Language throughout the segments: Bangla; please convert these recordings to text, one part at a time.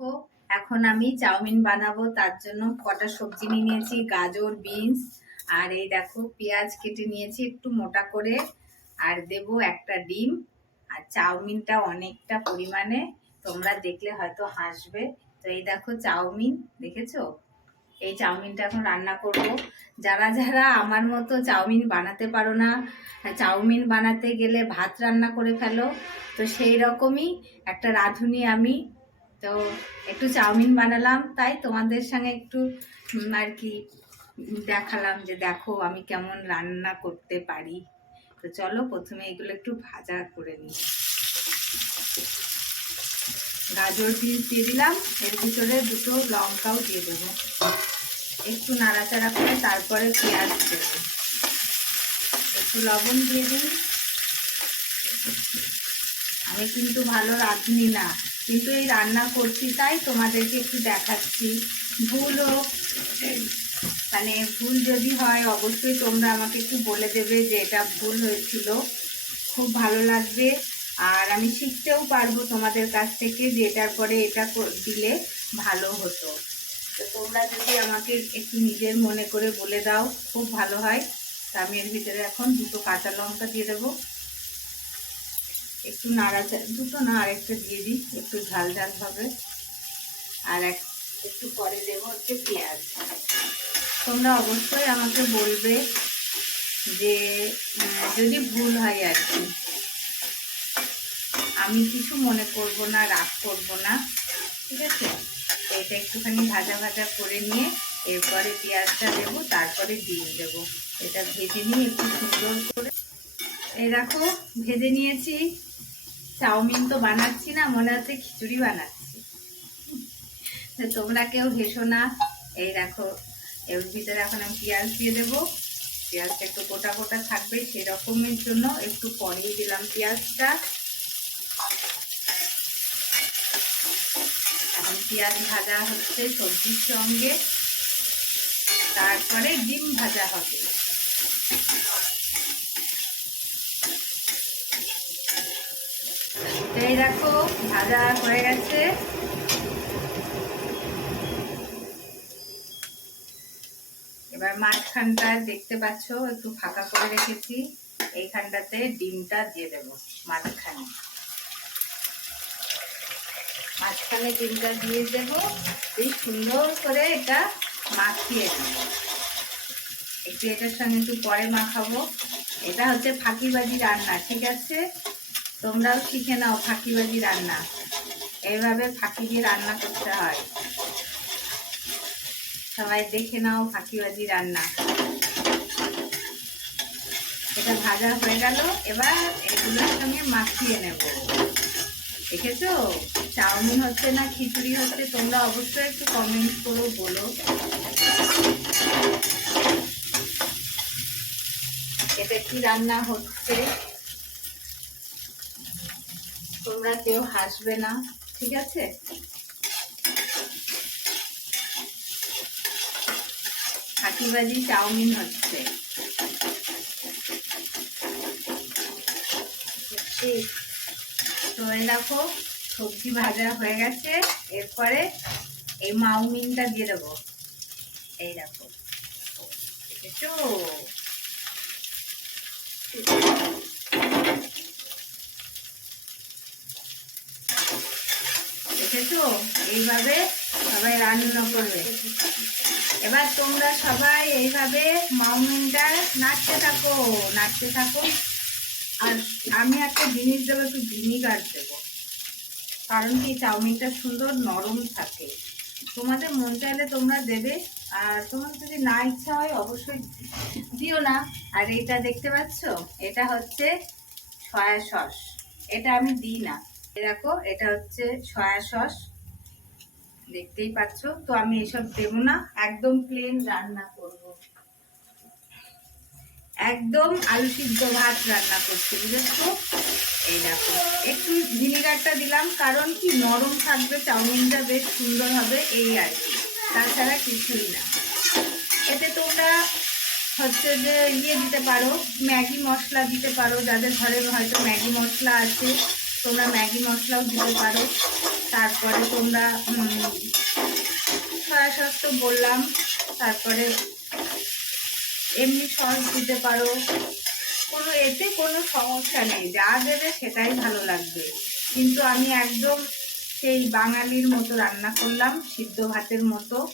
দেখো এখন আমি চাউমিন বানাবো, তার জন্য কটা সবজি নিয়ে নিয়েছি, গাজর, বিনস, আর এই দেখো পেঁয়াজ কেটে নিয়েছি একটু মোটা করে, আর দেব একটা ডিম। আর চাউমিনটা অনেকটা পরিমাণে, তোমরা দেখলে হয়তো হাসবে। তো এই দেখো চাউমিন, দেখেছ? এই চাউমিনটা এখন রান্না করব। যারা যারা আমার মতো চাউমিন বানাতে পারো না, চাউমিন বানাতে গেলে ভাত রান্না করে ফেলো। তো সেই রকমই একটা রাঁধুনি আমি তো একটু চাউমিন বানালাম, তাই তোমাদের সঙ্গে একটু আর কি দেখালাম যে দেখো আমি কেমন রান্না করতে পারি। তো চলো প্রথমে এগুলো একটু ভাজা করে নিই। গাজর পিস দিয়ে দিলাম, এর ভিতরে দুটো লঙ্কাও দিয়ে দেবো। একটু নাড়াচাড়া করে তারপরে পেঁয়াজ দেবো। একটু লবণ দিয়ে দিই। আমি কিন্তু ভালো রাঁধুনি না। কিন্তু এই রান্না করছি তাই তোমাদেরকে একটু দেখাচ্ছি। ভুল হোক মানে ভুল যদি হয়, অবশ্যই তোমরা আমাকে একটু বলে দেবে যে এটা ভুল হয়েছিল। খুব ভালো লাগবে। আর আমি শিখতেও পারব তোমাদের কাছ থেকে যে এটার পরে এটা দিলে ভালো হতো। তো তোমরা যদি আমাকে একটু নিজের মনে করে বলে দাও, খুব ভালো হয়। তা আমি এর ভিতরে এখন দুটো কাঁচা লঙ্কা দিয়ে দেবো। একটু নাড়াচাড়া, দুটো না, আরেকটা দিয়ে দিই, একটু ঝাল ঝাল হবে। আর এক, একটু পরে দেবো হচ্ছে পেঁয়াজ। তোমরা অবশ্যই আমাকে বলবে যে যদি ভুল হয় আর কি। আমি কিছু মনে করব না, রাগ করব না, ঠিক আছে? এটা একটুখানি ভাজা ভাজা করে নিয়ে এরপরে পেঁয়াজটা দেবো, তারপরে ডিম দেবো। এটা ভেজে নিয়ে একটু সুন্দর করে এই দেখো, ভেজে নিয়েছি। চাউমিন তো বানাচ্ছি না, মনে হচ্ছে খিচুড়ি বানাচ্ছি। তোমরা কেউ হেসো না। এই দেখো, এর ভিতরে এখন আমি পেঁয়াজ দিয়ে দেবো। পেঁয়াজটা একটু গোটা গোটা থাকবে সেরকমের জন্য একটু পরেই দিলাম পেঁয়াজটা। এখন পেঁয়াজ ভাজা হচ্ছে সবজির সঙ্গে। তারপরে ডিম ভাজা হবে। এই দেখো, ভাজা হয়ে গেছে। এবার মাঝখানটা দেখতে পাচ্ছ, একটু ফাঁকা করে রেখেছি। এইখানটাতে ডিমটা দিয়ে দেবো, মাঝখানে। মাঝখানে ডিমটা দিয়ে দেবো এই সুন্দর করে এটা মাখিয়ে নেব। একটু এটার সঙ্গে একটু পরে মাখাবো। এটা হচ্ছে ফাঁকিবাজি রান্না, ঠিক আছে? তোমরাও শিখে নাও ফাঁকিবাজি রান্না। এইভাবে ফাঁকি দিয়ে রান্না করতে হয়। সবাই দেখে নাও ফাঁকিবাজি রান্না। এটা ভাজা হয়ে গেল, এবার এগুলোর সঙ্গে মাখিয়ে নেব। দেখেছ? চাউমিন হচ্ছে না, খিচুড়ি হচ্ছে, তোমরা অবশ্যই একটু কমেন্ট করো বলো। এটা কি রান্না হচ্ছে? তোমরা কেউ হাসবে না, ঠিক আছে? ফাঁকিবাজি চাউমিন হচ্ছে। তো এই দেখো, সবজি ভাজা হয়ে গেছে। এরপরে এই মাউমিনটা দিয়ে দেবো। এই দেখো। দেখেছ দেখেছ এইভাবে সবাই রান্না করবে। এবার তোমরা সবাই এইভাবে মাউমিনটা নাচতে থাকো নাচতে থাকো। আর আমি একটা জিনিস দেবো, একটু ভিনিগার দেবো। কারণ কি, চাউমিনটা সুন্দর নরম থাকে। তোমাদের মন চাইলে তোমরা দেবে। আর তোমার যদি না ইচ্ছা হয়, অবশ্যই দিও না। আর এটা দেখতে পাচ্ছ? এটা হচ্ছে সয়া সস। এটা আমি দিই না। দেখো, এটা হচ্ছে সয়া সস। দেখতেই পাচ্ছ? তো আমি এসব দেবো না, একদম প্লেন রান্না করব। একদম আলু সিদ্ধ ভাত রান্না করছি, বুঝেছ? এই দেখো, একটু ভিনিগারটা দিলাম, কারণ কি নরম থাকবে, চাউমিনটা বেশ সুন্দর হবে, এই আর কি। তাছাড়া কিছুই না। এতে তোমরা হচ্ছে যে ইয়ে দিতে পারো, ম্যাগি মশলা দিতে পারো, যাদের ঘরে হয়তো ম্যাগি মশলা আছে তোমরা ম্যাগি মশলাও দিতে পারো। তারপরে তোমরা সয়া সস তো বললাম। তারপরে এমনি সস দিতে পারো। কোনো, এতে কোনো সমস্যা নেই। যা দেবে সেটাই ভালো লাগবে। কিন্তু আমি একদম সেই বাঙালির মতো রান্না করলাম, সিদ্ধ ভাতের মতো।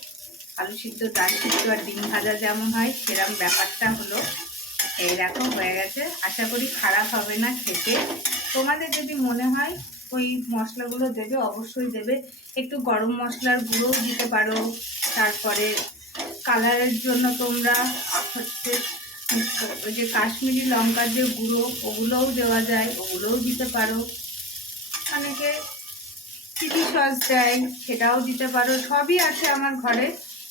আলু সিদ্ধ, ডাল সিদ্ধ আর ডিম ভাজা যেমন হয় সেরকম ব্যাপারটা হলো। এইরকম হয়ে গেছে। আশা করি খারাপ হবে না খেতে। তোমাদের যদি মনে হয় ওই মশলাগুলো দেবে, অবশ্যই দেবে। একটু গরম মশলার গুঁড়োও দিতে পারো। তারপরে কালারের জন্য তোমরা হচ্ছে ওই যে কাশ্মীরি লঙ্কার যে গুঁড়ো, ওগুলোও দেওয়া যায়, ওগুলোও দিতে পারো। অনেকে চিলি সস দেয়, সেটাও দিতে পারো। সবই আছে আমার ঘরে,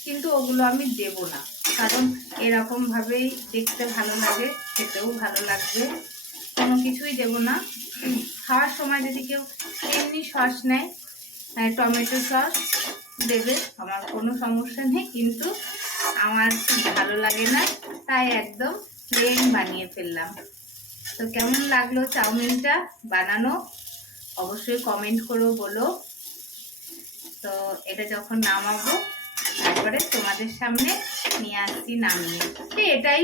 কিন্তু ওগুলো আমি দেব না। কারণ এরকমভাবেই দেখতে ভালো লাগে, খেতেও ভালো লাগবে। কোনো কিছুই দেব না। খাওয়ার সময় যদি কেউ এমনি সস নেয় টমেটো সস দেবে, আমার কোনো সমস্যা নেই, কিন্তু আমার ভালো লাগে না, তাই একদম প্লেন বানিয়ে ফেললাম। তো কেমন লাগল চাউমিনটা? বানানো? অবশ্যই কমেন্ট করো বলো। তো এটা যখন নামাবো, তারপরে তোমাদের সামনে নিয়ে আসছি নামিয়ে। এটাই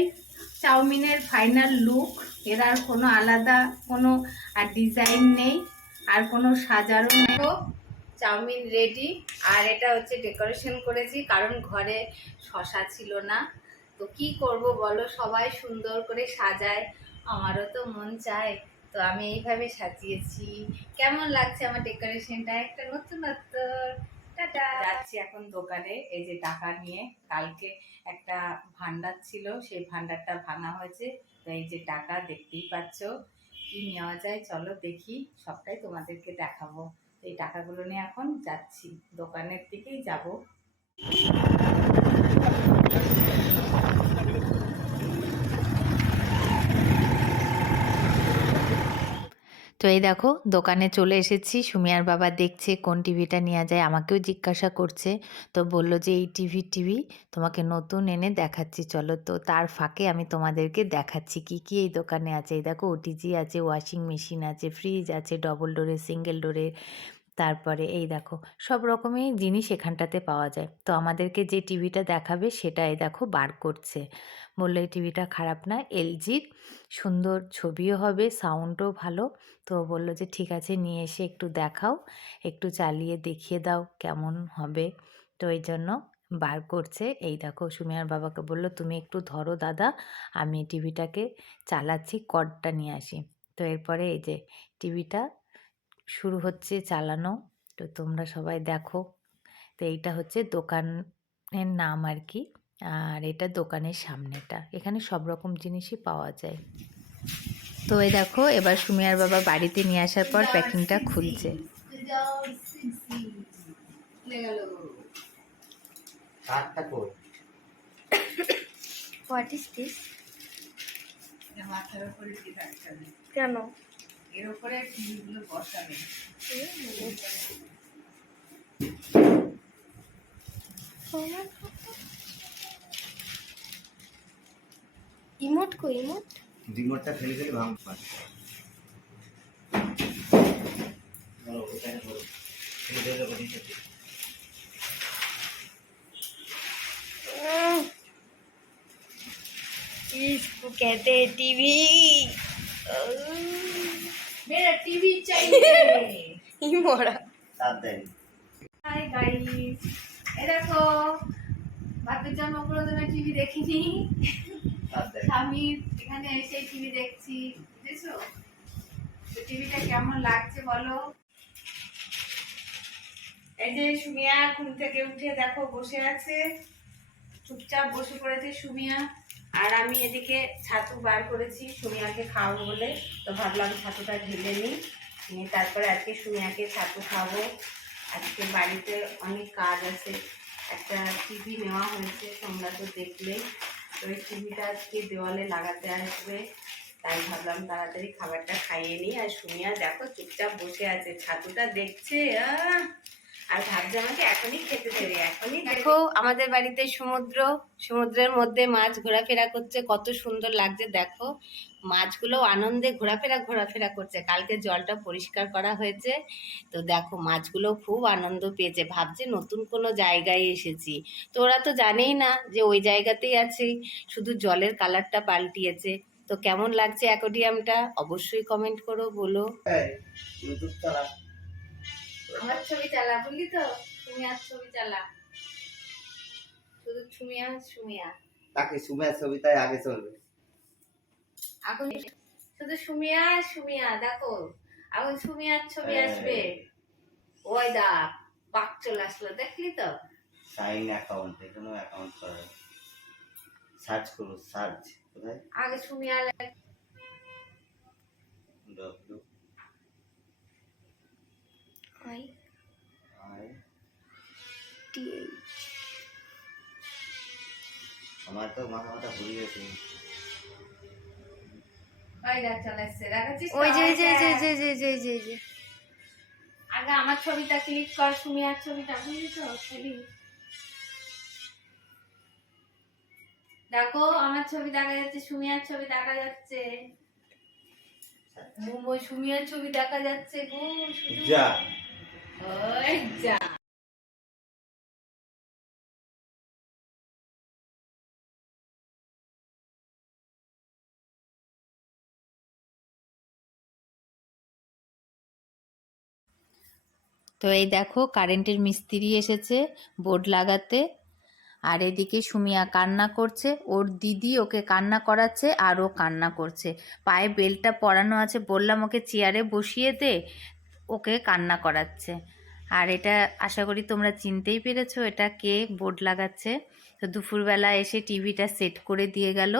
চাউমিনের ফাইনাল লুক এর আর কোনো আলাদা কোনো, আর ডিজাইন নেই, আর কোনো সাজারও নেই। চাউমিন রেডি আর এটা হচ্ছে ডেকোরেশন করেছি, কারণ ঘরে শশা ছিল না। তো কি করব বলো, সবাই সুন্দর করে সাজায়, আমারও তো মন চায়। তো আমি এইভাবে সাজিয়েছি। কেমন লাগছে আমার ডেকোরেশনটা একটা নতুন নতুন টাটা যাচ্ছি এখন দোকানে, এই যে টাকা নিয়ে কালকে একটা ভান্ডার ছিল, সেই ভান্ডারটা ভাঙা হয়েছে। তো এই যে টাকা দেখতেই পাচ্ছ, কি নেওয়া যায় চলো দেখি, সবটাই তোমাদেরকে দেখাবো। এই টাকাগুলো নিয়ে এখন যাচ্ছি, দোকানের দিকেই যাব। তো এই দেখো, দোকানে চলে এসেছি। সুমিয়ার বাবা দেখছে কোন টিভিটা নেওয়া যায়, আমাকেও জিজ্ঞাসা করছে। তো বলল যে, এই টিভি টিভি তোমাকে নতুন এনে দেখাচ্ছি, চলো। তো তার ফাঁকে আমি তোমাদেরকে দেখাচ্ছি কি কি এই দোকানে আছে। এই দেখো ওটিজি আছে ওয়াশিং মেশিন আছে ফ্রিজ আছে ডবল ডোরের সিঙ্গেল ডোরে তারপরে এই দেখো, সব রকমের জিনিস এখানটাতে পাওয়া যায়। তো আমাদেরকে যে টিভিটা দেখাবে সেটা এই দেখো বার করছে। বলল, এই টিভিটা খারাপ না এলজির সুন্দর ছবিও হবে, সাউন্ডও ভালো। তো বলল যে, ঠিক আছে, নিয়ে এসে একটু দেখাও, একটু চালিয়ে দেখিয়ে দাও কেমন হবে। তো এই জন্য বার করছে। এই দেখো, সুমিয়ার বাবাকে বলল, তুমি একটু ধরো দাদা, আমি টিভিটাকে চালাচ্ছি কর্ডটা নিয়ে আসি। তো এরপরে এই যে টিভিটা শুরু হচ্ছে চালানো। তো তোমরা সবাই দেখো। তো এইটা হচ্ছে দোকানের নাম আর কি আর এটা দোকানের সামনেটা। এখানে সব রকম জিনিসই পাওয়া যায়। তো এই দেখো এবার সুমিয়ার বাবা বাড়িতে নিয়ে আসার পর প্যাকিংটা খুলছে। কেন? এর উপরে টিভিগুলো বসাবে ইমোট কো ইমোট রিমোটটা ফেলে ফেলে ভাঙ পারে ধরো এখানে ধরো ফেলে ফেলে ওখানে থেকে। इसको कहते हैं टीवी মেরা টিভি চাই ই মোরা দেন হাই গাইস এ দেখো বাপের জন্মগ্রহণে টিভি দেখিনি আমি এখানে এসে টিভি দেখছি বুঝেছ তো টিভিটা কেমন লাগছে বলো এই যে সুমিয়া ঘুম থেকে উঠে দেখো বসে আছে। চুপচাপ বসে পড়েছে সুমিয়া। আর আমি এদিকে ছাতু বার করেছি, সুমিয়াকে খাওয়াবো বলে। তো ভাবলাম ছাতুটা ঢেলে নিই। নিয়ে তারপরে আজকে সুমিয়াকে ছাতু খাব আজকে বাড়িতে অনেক কাজ আছে। একটা টিভি নেওয়া হয়েছে, তোমরা তো দেখলে তো ওই টিভিটা আজকে দেওয়ালে লাগাতে আসবে। তাই ভাবলাম তাড়াতাড়ি খাবারটা খাইয়ে নিই। আর সুমিয়া দেখো চুপচাপ বসে আছে, ছাতুটা দেখছে, আহ! আর ভাবছে আমাকে এখনই খেতে দেবে এখনই দেখো আমাদের বাড়িতে সমুদ্র সমুদ্রের মধ্যে মাছ ঘোরাফেরা করছে কত সুন্দর লাগছে দেখো। মাছগুলো আনন্দে ঘোরাফেরা ঘোরাফেরা করছে। কালকে জলটা পরিষ্কার করা হয়েছে তো দেখো মাছগুলো খুব আনন্দ পেয়েছে। ভাবছে নতুন কোনো জায়গায় এসেছি। তো ওরা তো জানেই না যে ওই জায়গাতেই আছে শুধু জলের কালারটা পাল্টিয়েছে। তো কেমন লাগছে অ্যাকোডিয়ামটা? অবশ্যই কমেন্ট করো বলো। আমার ছবি চালা বুঝলি তো? সুমিয়ার ছবি চালা। শুধু সুমিয়া সুমিয়া। তাকে সুমের ছবিটাই আগে চলবে। এখন শুধু সুমিয়া সুমিয়া দেখো। এখন সুমিয়ার ছবি আসবে। ওই দা বাক চলে আসলো দেখলি তো? সাইন অ্যাকাউন্ট এখানেও অ্যাকাউন্ট করা। সার্চ করো সার্চ কোথায়? আগে সুমিয়া আই আই টি আমার তো মাথা মাথা ঘুরে গেছে। ওই যে যে যে দেখ। যে যে যে যে যে। আগে আমার ছবিটা ক্লিক কর সুমিয়ার ছবিটা বুঝলি তো ছবি। দেখো আমার ছবি দেখা যাচ্ছে সুমিয়ার ছবি দেখা যাচ্ছে। মুম্বই সুমিয়ার ছবি দেখা যাচ্ছে গো যা। তো এই দেখো, কারেন্টের মিস্ত্রি এসেছে বোর্ড লাগাতে। আর এদিকে সুমিয়া কান্না করছে, ওর দিদি ওকে কান্না করাচ্ছে আর ও কান্না করছে। পায়ে বেল্টটা পরানো আছে, বললাম ওকে চেয়ারে বসিয়ে দে, ওকে কান্না করাচ্ছে। আর এটা আশা করি তোমরা চিনতেই পেরেছ এটা কে বোর্ড লাগাচ্ছে। তো দুপুরবেলা এসে টিভিটা সেট করে দিয়ে গেল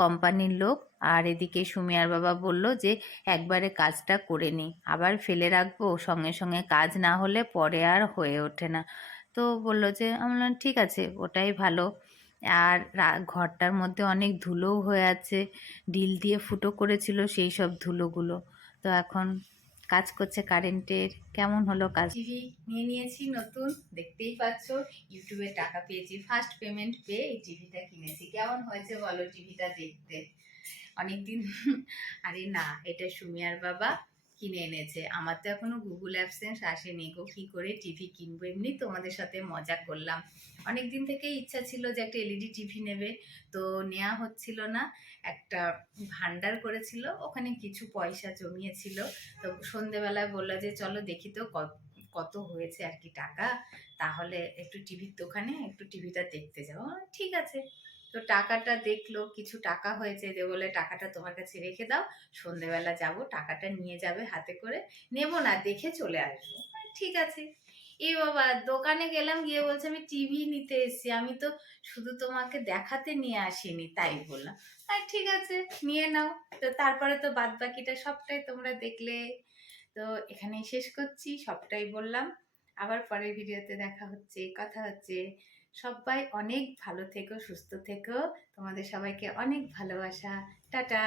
কোম্পানির লোক। আর এদিকে সুমিয়ার বাবা বলল যে, একবারে কাজটা করে নিই আবার ফেলে রাখব, সঙ্গে সঙ্গে কাজ না হলে পরে আর হয়ে ওঠে না। তো বলল যে, আমি বললাম, ঠিক আছে, ওটাই ভালো। আর ঘরটার মধ্যে অনেক ধুলোও হয়ে আছে। ডিল দিয়ে ফুটো করেছিল সেই সব ধুলোগুলো। তো এখন কাজ করছে কারেন্টের, কেমন হলো কাজ? টিভি নিয়ে নিয়েছি নতুন, দেখতেই পাচ্ছ, ইউটিউবে টাকা পেয়েছি, ফার্স্ট পেমেন্ট পেয়ে এই টিভিটা কিনেছি। কেমন হয়েছে বলো টিভিটা দেখতে? অনেকদিন, আরে না, এটা সুমিয়ার বাবা। কিনে এনেছে। আমার তো এখনও গুগল অ্যাপসেন্স আসেনি গো। কি করে টিভি কিনবো? এমনি তোমাদের সাথে মজা করলাম। অনেক দিন থেকেই ইচ্ছা ছিল যে একটা এলইডি টিভি নেবে। তো নেওয়া হচ্ছিল না। একটা ভান্ডার করেছিল। ওখানে কিছু পয়সা জমিয়েছিল। তো সন্ধেবেলায় বলল যে, চলো দেখি তো কত হয়েছে আর কি টাকা। তাহলে একটু টিভির দোকানে একটু টিভিটা দেখতে যাও। ঠিক আছে। তো টাকাটা দেখল, কিছু টাকা হয়েছে যে বলে, টাকাটা তোমার কাছে রেখে দাও, সন্ধেবেলা যাব, টাকাটা নিয়ে যাবে হাতে করে, নেব না, দেখে চলে আসব। ঠিক আছে। এ বাবা, দোকানে গেলাম, গিয়ে বলছে, আমি টিভি নিতে এসেছি, আমি তো শুধু তোমাকে দেখাতে নিয়ে আসিনি, তাই বললাম। আর ঠিক আছে, নিয়ে নাও। তো তারপরে তো বাদ বাকিটা সবটাই তোমরা দেখলে। তো এখানেই শেষ করছি, সবটাই বললাম। আবার পরের ভিডিওতে দেখা হচ্ছে, কথা হচ্ছে। সবাই অনেক ভালো থেকো সুস্থ থেকো। তোমাদের সবাইকে অনেক ভালোবাসা। টাটা।